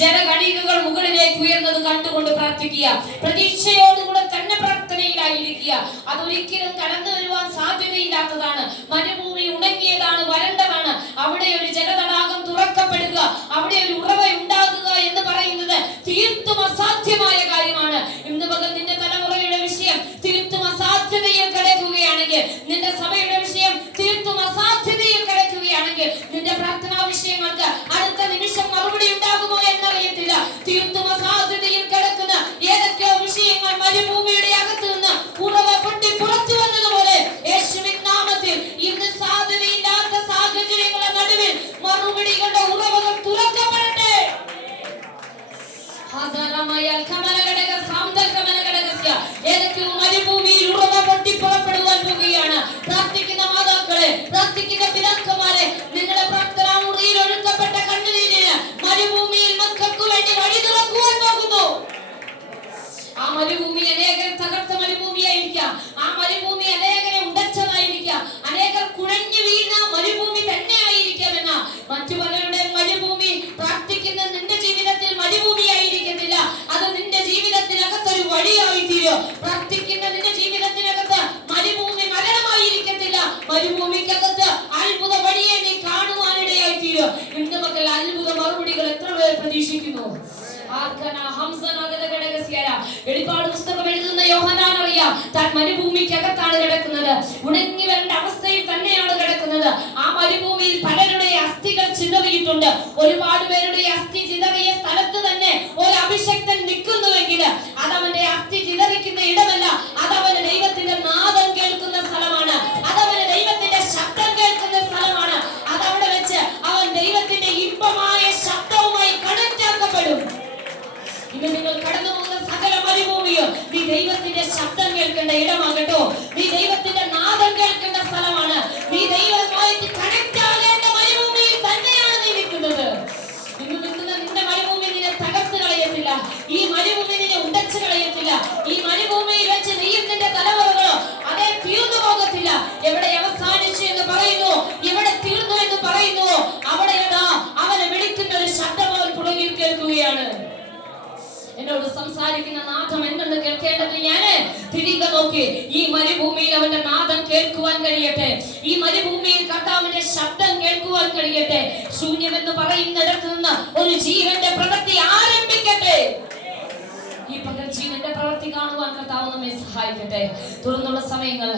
ജലകണികകൾ മുകളിലേക്ക് ഉയർന്നത് കണ്ടുകൊണ്ട് പ്രാർത്ഥിക്കുക. പ്രതീക്ഷയോടുകൂടെ തന്നെ പ്രാർത്ഥനയിലായിരിക്കുക. അതൊരിക്കലും കടന്നു വരുവാൻ സാധ്യതയില്ലാത്തതാണ്. മരുഭൂമി ഉണങ്ങിയതാണ്, വരണ്ടതാണ്. അവിടെ ഒരു ജലതടാകം തുറക്കപ്പെടുക, അവിടെ ഒരു ഉറവ ഉണ്ടാകുക എന്ന് പറയുന്നത് തീർത്തും അസാധ്യമായ കാര്യമാണ്. ഇന്ന് പകൽ നിന്റെ തലമുറയുടെ വിഷയം തീർത്തും അസാധ്യതയിൽ കിടക്കുകയാണെങ്കിൽ, നിന്റെ സഭയുടെ വിഷയം തീർത്തും അസാധ്യതയിൽ കിടക്കുകയാണെങ്കിൽ, നിന്റെ പ്രാർത്ഥനാ വിഷയങ്ങൾക്ക് അടുത്ത നിമിഷം മറുപടി ഉണ്ടാകുമോ എന്നറിയത്തില്ല. തീർത്തും അസാധ്യതയിൽ കിടക്കുന്ന ഏതൊക്കെയോ വിഷയങ്ങൾ മരുഭൂമിയുടെ അകത്ത് നിന്ന് ഉറവ പൊട്ടി പുറത്തു വന്നതുപോലെ യേശുവിൻ നാമത്തിൽ ഇന്ന് സാധ്യതയില്ലാത്ത സാഹചര്യങ്ങളുടെ നടുവിൽ മറുപടികളുടെ ഉറവകൾ തുറക്കപ്പെടട്ടെ. ഏതൊക്കെയോ മരുഭൂമിയിൽ ഉറവ പൊട്ടി പുറപ്പെടുവാൻ പോകുകയാണ്. പ്രാർത്ഥിക്കുന്ന മാതാക്കളെ, പ്രാർത്ഥിക്കുന്ന പിതാക്കന്മാരെ, നിങ്ങളുടെ പ്രാർത്ഥനാ മുറിയിൽ ഒഴുക്കപ്പെട്ട കണ്ണുനീരിന് മരുഭൂമിയിൽ മക്കൾക്ക് വേണ്ടി വഴി തുറക്കുവാൻ പോകുന്നു. ആ മരുഭൂമി അനേകർ തകർത്ത മരുഭൂമിയായിരിക്കാം. ആ മരുഭൂമി അനേകരെ ഉടച്ചതായിരിക്കാം. അനേകർ കുഴഞ്ഞു വീണ മരുഭൂമി തന്നെ ആയിരിക്കാം. എന്ന മറ്റു പലരുടെ മരുഭൂമി പ്രാർത്ഥിക്കുന്ന നിന്റെ ജീവിതത്തിൽ മരുഭൂമിയായിരിക്കത്തില്ല. അത് നിന്റെ ജീവിതത്തിനകത്തൊരു വഴിയായി തീരും. പ്രാർത്ഥിക്കുന്ന നിന്റെ ജീവിതത്തിനകത്ത് മരുഭൂമി മരണമായിരിക്കത്തില്ല. മരുഭൂമിക്കകത്ത് അത്ഭുത വഴിയെ നീ കാണുവാനിടയായി തീരും. ഇന്ന് മക്കൾ അത്ഭുത മറുപടികൾ എത്ര പേർ പ്രതീക്ഷിക്കുന്നു? വെളിപ്പാട് പുസ്തകം എഴുതുന്ന യോഹന്നാൻ അറിയാം, താൻ മരുഭൂമിക്കകത്താണ് കിടക്കുന്നത്. ഉണങ്ങി വരേണ്ട അവസ്ഥയിൽ തന്നെയാണ് കിടക്കുന്നത്. ആ മരുഭൂമിയിൽ പലരുടെ അസ്ഥികൾ ചിതറിയിട്ടുണ്ട്. ഒരുപാട് പേരുടെ അസ്ഥി ചിതറിയ സ്ഥലത്ത് തന്നെ ഒരു അഭിഷക്തൻ നിൽക്കുന്നുവെങ്കിൽ അതവന്റെ അസ്ഥി ചിതറിക്കുന്ന ഇടമല്ല, അതവന്റെ ദൈവത്തിന്റെ നാദം കേൾക്കുന്ന സ്ഥലമാണ്. അതവന്റെ ദൈവത്തിന്റെ ശബ്ദം കേൾക്കുന്ന സ്ഥലമാണ്. അതവിടെ വെച്ച് അവൻ ദൈവത്തിന്റെ ഇമ്പമായ ശബ്ദവുമായി കണക്ട് ആക്കപ്പെടും. ഇന്ന് നിങ്ങൾ കടന്നു പോകുന്ന സകല മരുഭൂമിയും നീ ദൈവത്തിന്റെ ശബ്ദം കേൾക്കേണ്ട ഇടമാകട്ടോ. നീ ദൈവത്തിന്റെ നാദം കേൾക്കേണ്ട സ്ഥലമാണ്. നീ ദൈവവുമായിട്ട് കണക്ട് ആകേണ്ട മരുഭൂമിയിൽ തന്നെയാണ് നീ നിൽക്കുന്നത്. ഇന്ന് നിൽക്കുന്ന നിന്റെ മരുഭൂമി നിന്നെ തകർത്ത് കളയത്തില്ല. ഈ മരുഭൂമി നിന്നെ ഉടച്ചു കളയത്തില്ല. ഈ മരുഭൂമിയിൽ വെച്ച് നീയും നിന്റെ തലമുറകളോ അതേ തീർന്നു പോകത്തില്ല. എവിടെ അവസാനിച്ചു എന്ന് പറയുന്നു, എവിടെ തീർന്നു എന്ന് പറയുന്നു, അവിടെയാണ് അവനെ വിളിക്കുന്ന ഒരു ശബ്ദം അവൻ പുറകിൽ കേൾക്കുകയാണ്. എന്നോട് സംസാരിക്കുന്ന നാദം എന്തെന്ന് കേൾക്കേണ്ടത് ഞാന് തിരികെ നോക്കി. ഈ മരുഭൂമിയിൽ അവന്റെ നാദം കേൾക്കുവാൻ കഴിയട്ടെ. ഈ മരുഭൂമിയിൽ കർത്താവിന്റെ ശബ്ദം കേൾക്കുവാൻ കഴിയട്ടെ. ശൂന്യമെന്ന് പറയുന്നിടത്ത് നിന്ന് ഒരു ജീവന്റെ പ്രവൃത്തി ആരംഭിക്കട്ടെ. ഈ പകൽ ജീവന്റെ പ്രവൃത്തി കാണുവാൻ കർത്താവ് നമ്മെ സഹായിക്കട്ടെ. തുടർന്നുള്ള സമയങ്ങൾ